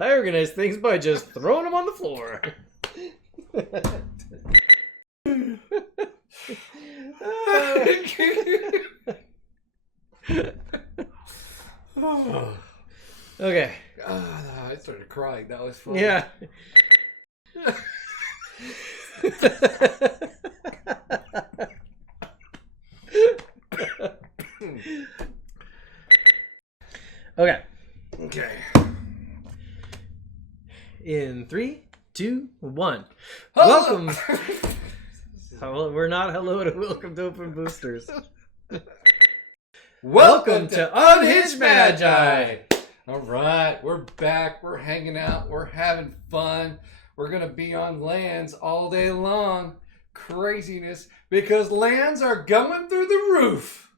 I organize things by just throwing them on the floor. Okay. I started crying. That was fun. Yeah. Okay. Okay. In 3, 2, 1. Hello. Welcome. Well, we're not hello to welcome to Open Boosters. Welcome to Unhinged Magi. All right, we're back. We're hanging out. We're having fun. We're gonna be on lands all day long. Craziness, because lands are going through the roof.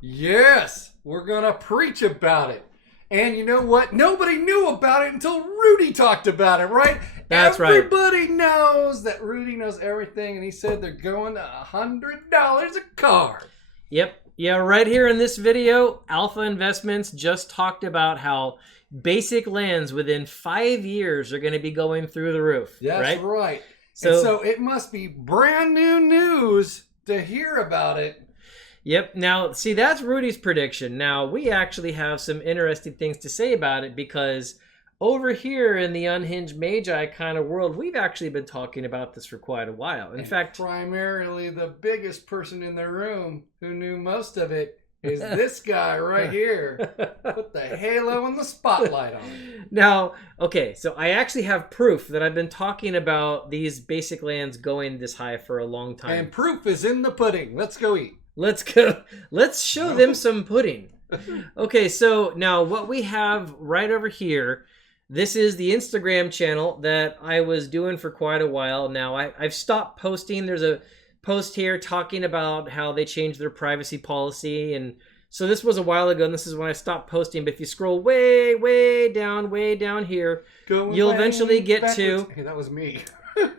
Yes, we're gonna preach about it. And you know what? Nobody knew about it until Rudy talked about it, right? That's right. Everybody knows that Rudy knows everything, and he said they're going to $100 a card. Yep. Yeah, right here in this video, Alpha Investments just talked about how basic lands within 5 years are going to be going through the roof. That's right. So, so it must be brand new news to hear about it. Yep. Now, see, that's Rudy's prediction. Now, we actually have some interesting things to say about it because over here in the Unhinged Magi kind of world, we've actually been talking about this for quite a while. In fact, primarily the biggest person in the room who knew most of it is this guy right here. Put the halo and the spotlight on it. Now, okay, so I actually have proof that I've been talking about these basic lands going this high for a long time. And proof is in the pudding. Let's go eat. Let's go. Let's show them some pudding. Okay, so now what we have right over here, this is the Instagram channel that I was doing for quite a while now. I've stopped posting. There's a post here talking about how they changed their privacy policy. And so this was a while ago, and this is when I stopped posting. But if you scroll way down here, you'll eventually get to... Hey, that was me.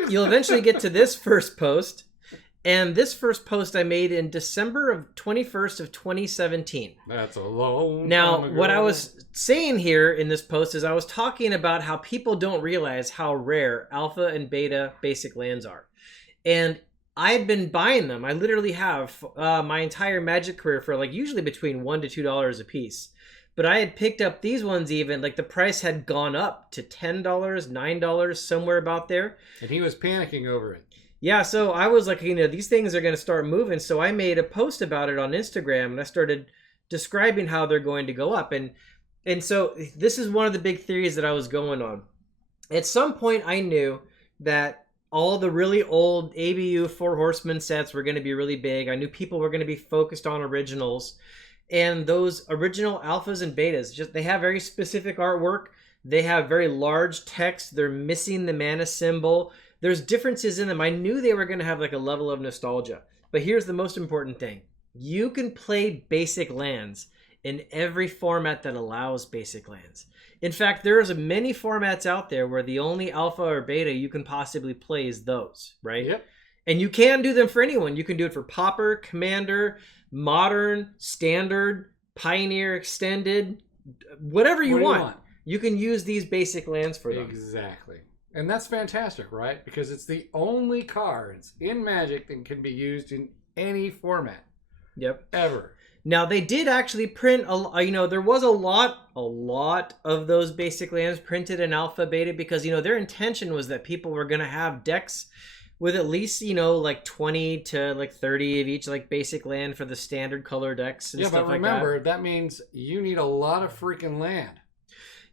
You'll eventually get to this first post. And this first post I made in December of 21st of 2017. That's a long time Now, ago. what I was saying here in this post is I was talking about how people don't realize how rare alpha and beta basic lands are. And I've been buying them. I literally have my entire Magic career for like usually between $1 to $2 a piece. But I had picked up these ones even, like the price had gone up to $10, $9, somewhere about there. And he was panicking over it. Yeah, so I was like, you know, these things are going to start moving. So I made a post about it on Instagram, and I started describing how they're going to go up. And so this is one of the big theories that I was going on. At some point, I knew that all the really old ABU Four Horsemen sets were going to be really big. I knew people were going to be focused on originals. And those original alphas and betas, just they have very specific artwork. They have very large text. They're missing the mana symbol. There's differences in them. I knew they were going to have like a level of nostalgia. But here's the most important thing. You can play basic lands in every format that allows basic lands. In fact, there's many formats out there where the only alpha or beta you can possibly play is those, right? Yep. And you can do them for anyone. You can do it for Pauper, Commander, Modern, Standard, Pioneer, Extended, whatever you want. You can use these basic lands for them. Exactly. And that's fantastic, right? Because it's the only cards in Magic that can be used in any format. Yep. Ever. Now, they did actually print, there was a lot of those basic lands printed in alpha beta because, their intention was that people were going to have decks with at least, like 20 to like 30 of each like basic land for the standard color decks and stuff like that. Yeah, but remember, that means you need a lot of freaking land.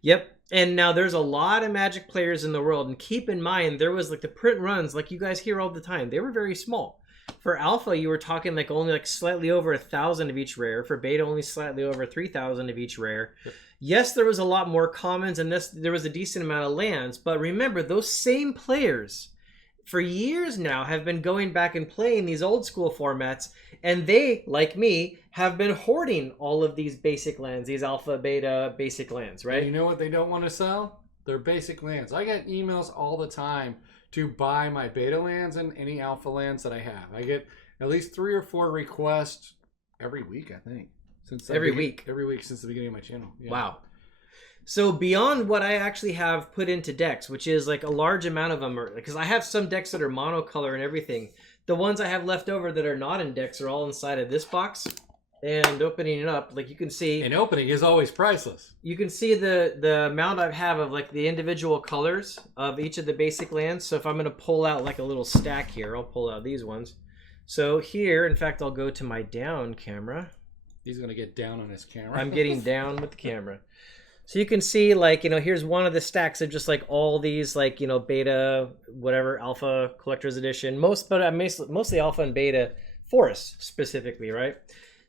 Yep. And now there's a lot of Magic players in the world. And keep in mind, there was like the print runs, like you guys hear all the time. They were very small. For Alpha, you were talking like only like slightly over 1,000 of each rare. For Beta, only slightly over 3,000 of each rare. Yep. Yes, there was a lot more commons and there was a decent amount of lands. But remember, those same players for years now have been going back and playing these old school formats. And they, like me, have been hoarding all of these basic lands, these alpha, beta, basic lands, right? And you know what they don't want to sell? Their basic lands. I get emails all the time to buy my beta lands and any alpha lands that I have. I get at least 3 or 4 requests every week, I think. Every week since the beginning of my channel. Yeah. Wow. So beyond what I actually have put into decks, which is like a large amount of them, because I have some decks that are monocolor and everything. The ones I have left over that are not in decks are all inside of this box. And opening it up, like you can see, and opening is always priceless. You can see the amount I have of like the individual colors of each of the basic lands. So if I'm going to pull out like a little stack here, I'll pull out these ones. So here, in fact, I'll go to my down camera. He's going to get down on his camera. I'm getting down with the camera. So you can see, like, here's one of the stacks of just like all these, like, beta, whatever, alpha collector's edition, mostly alpha and beta forests specifically, right?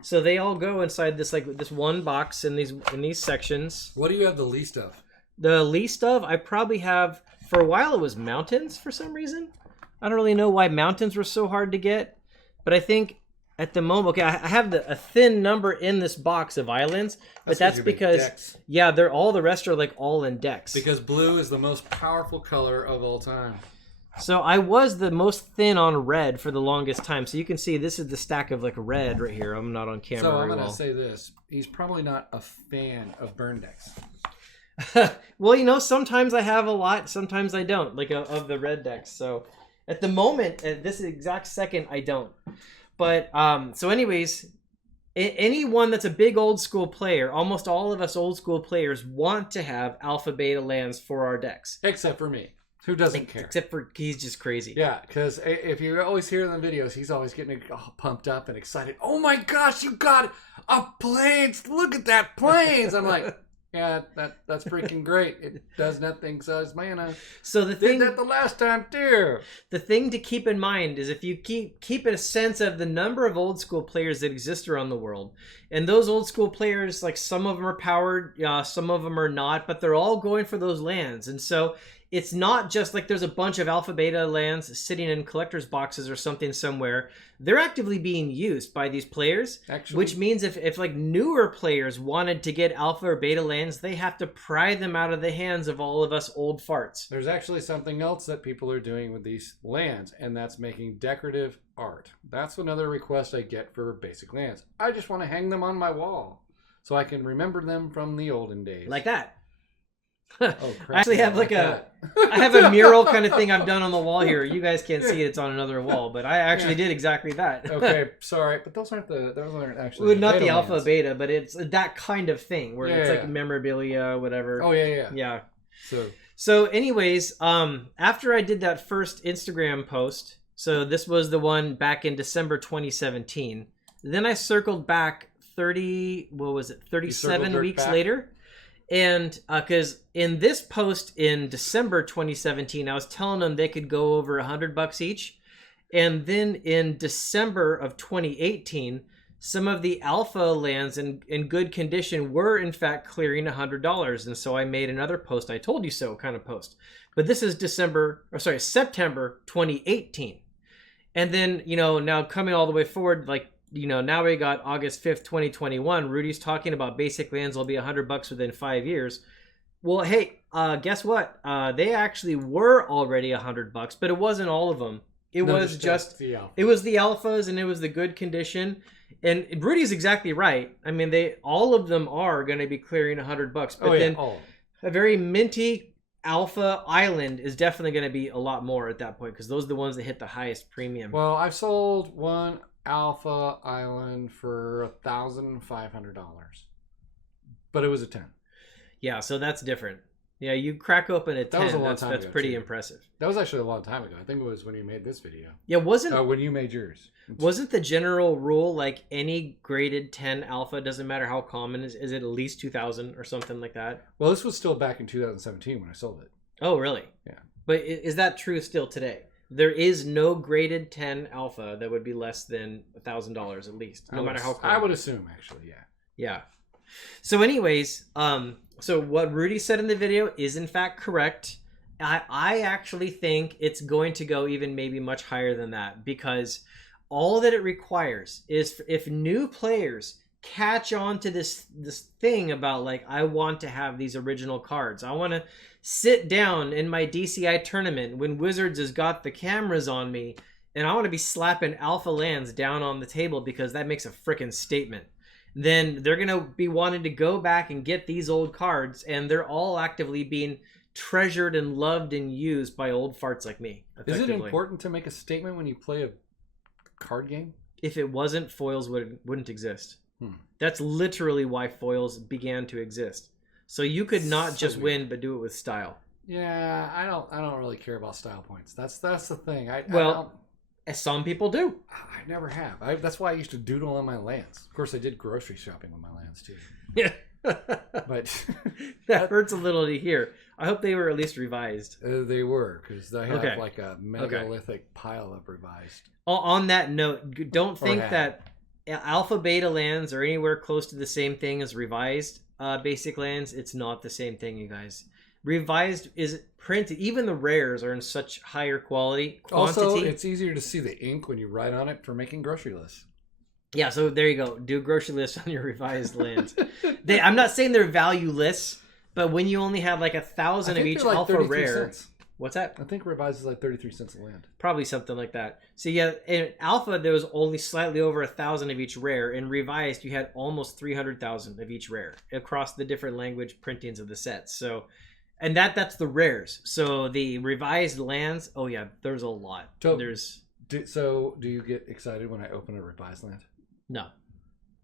So they all go inside this this one box in these sections. What do you have the least of? The least of, I probably have, for a while it was mountains for some reason. I don't really know why mountains were so hard to get, but I think at the moment, okay, I have a thin number in this box of islands, but that's because, yeah, all the rest are like all in decks. Because blue is the most powerful color of all time. So I was the most thin on red for the longest time. So you can see this is the stack of like red right here. I'm not on camera. So I'm going to say this. He's probably not a fan of burn decks. Well, sometimes I have a lot, sometimes I don't, like of the red decks. So at the moment, at this exact second, I don't. But so anyways, anyone that's a big old school player, almost all of us old school players want to have alpha beta lands for our decks. Except for me. Who doesn't care? Except for he's just crazy. Yeah, because if you always hear in the videos, he's always getting pumped up and excited. Oh my gosh, you got a plains! Look at that plains! I'm like, yeah, that's freaking great. It does nothing, so it's mana. So did that the last time too. The thing to keep in mind is if you keep a sense of the number of old school players that exist around the world, and those old school players, like some of them are powered, some of them are not, but they're all going for those lands, and so. It's not just like there's a bunch of alpha beta lands sitting in collector's boxes or something somewhere. They're actively being used by these players, actually. Which means if like newer players wanted to get alpha or beta lands, they have to pry them out of the hands of all of us old farts. There's actually something else that people are doing with these lands, and that's making decorative art. That's another request I get for basic lands. I just want to hang them on my wall so I can remember them from the olden days. Like that. Oh, crap. I actually have I have a mural kind of thing I've done on the wall here. You guys can't see it; it's on another wall. But I actually did exactly that. Okay, sorry, but those aren't actually. Well, not the alpha beta, but it's that kind of thing where it's like memorabilia, whatever. Oh yeah. Yeah. So, anyways, after I did that first Instagram post, so this was the one back in December 2017. Then I circled back 37 weeks later. And because in this post in December 2017, I was telling them they could go over $100 each. And then in December of 2018, some of the alpha lands in good condition were in fact clearing $100. And so I made another post, I told you so kind of post. But this is September 2018. And then, now coming all the way forward, like, now we got August 5th, 2021. Rudy's talking about basic lands will be $100 within 5 years. Well, hey, guess what? They actually were already $100, but it wasn't all of them. It was just the alphas and it was the good condition. And Rudy's exactly right. I mean, all of them are going to be clearing $100, but a very minty alpha island is definitely going to be a lot more at that point because those are the ones that hit the highest premium. Well, I've sold one alpha island for $1,500, but it was a 10. Yeah, so that's different. Yeah, you crack open a 10. That was a long time ago, that's pretty impressive. That was actually a long time ago. I think it was when you made this video. Yeah, when you made yours. Wasn't the general rule like any graded 10 alpha, doesn't matter how common, is it at least 2,000 or something like that? Well, this was still back in 2017 when I sold it. Oh, really? Yeah. But is that true still today? There is no graded 10 alpha that would be less than $1,000 at least, no matter how common. I would assume, actually, yeah. Yeah. So anyways, so what Rudy said in the video is in fact correct. I actually think it's going to go even maybe much higher than that because all that it requires is if new players catch on to this thing about like, I want to have these original cards. I want to sit down in my DCI tournament when Wizards has got the cameras on me and I want to be slapping alpha lands down on the table because that makes a freaking statement. then they're going to be wanting to go back and get these old cards, and they're all actively being treasured and loved and used by old farts like me. Is it important to make a statement when you play a card game? If it wasn't, foils wouldn't exist. That's literally why foils began to exist. So you could not just win, but do it with style. Yeah, I don't really care about style points. That's the thing. Some people do. I never have. That's why I used to doodle on my lands. Of course, I did grocery shopping with my lands too. Yeah. But that hurts a little to hear. I hope they were at least revised. They were, because I have like a megalithic pile of revised. On that note, don't think that alpha beta lands are anywhere close to the same thing as revised basic lands. It's not the same thing, you guys. Revised is printed. Even the rares are in such higher quantity. Also, it's easier to see the ink when you write on it for making grocery lists. Yeah, so there you go. Do a grocery list on your revised lands. I'm not saying they're valueless, but when you only have like 1,000 of each like alpha rare. Cents. What's that? I think revised is like 33 cents a land. Probably something like that. So yeah, in alpha there was only slightly over 1,000 of each rare. In revised, you had almost 300,000 of each rare across the different language printings of the sets. So, and that's the rares. So the revised lands, oh yeah, there's a lot. So do you get excited when I open a revised land? No,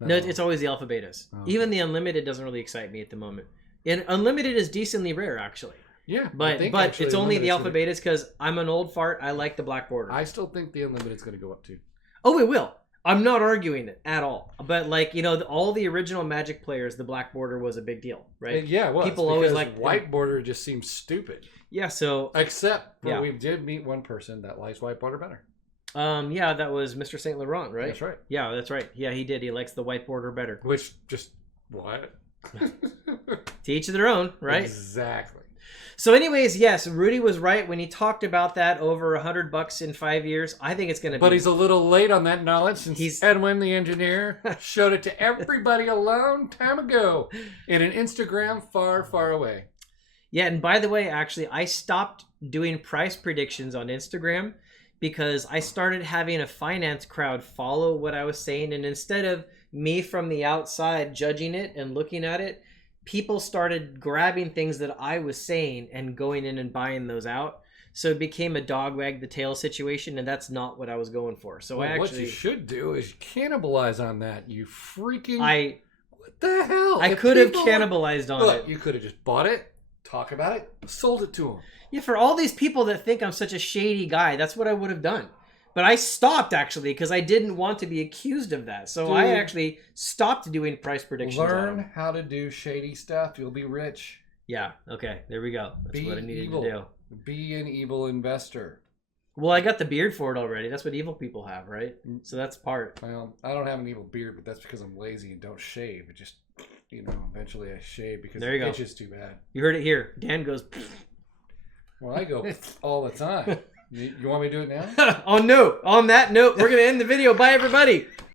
it's always the alpha betas. Oh, okay. Even the unlimited doesn't really excite me at the moment. And unlimited is decently rare, actually. Yeah, but it's only the alpha betas because I'm an old fart. I like the black border. I still think the unlimited is going to go up too. Oh, it will. I'm not arguing it at all. But like all the original Magic players, the black border was a big deal, right? Yeah, well, people always like white border. Just seems stupid. Yeah, so except we did meet one person that likes white border better. Yeah, that was Mr. Saint Laurent, right? That's right. Yeah, that's right. Yeah, he did. He likes the white border better. Which just what? To each their own, right? Exactly. So, anyways, yes, Rudy was right when he talked about that over $100 in 5 years. I think it's going to be. But he's a little late on that knowledge since Edwin, the engineer, showed it to everybody a long time ago in an Instagram far, far away. Yeah, and by the way, actually, I stopped doing price predictions on Instagram because I started having a finance crowd follow what I was saying. And instead of me from the outside judging it and looking at it, people started grabbing things that I was saying and going in and buying those out. So it became a dog wag the tail situation, and that's not what I was going for. So what you should do is cannibalize on that. You freaking... What the hell? I could have cannibalized on it. You could have just bought it, talk about it, sold it to them. Yeah, for all these people that think I'm such a shady guy, that's what I would have done. But I stopped, actually, because I didn't want to be accused of that. So I actually stopped doing price predictions. Learn how to do shady stuff. You'll be rich. Yeah, okay. There we go. That's what I needed to do. Be an evil investor. Well, I got the beard for it already. That's what evil people have, right? So that's part. Well, I don't have an evil beard, but that's because I'm lazy and don't shave. It just, eventually I shave because it itches too bad. You heard it here. Dan goes... Well, I go all the time. You want me to do it now? On that note, we're going to end the video. Bye, everybody.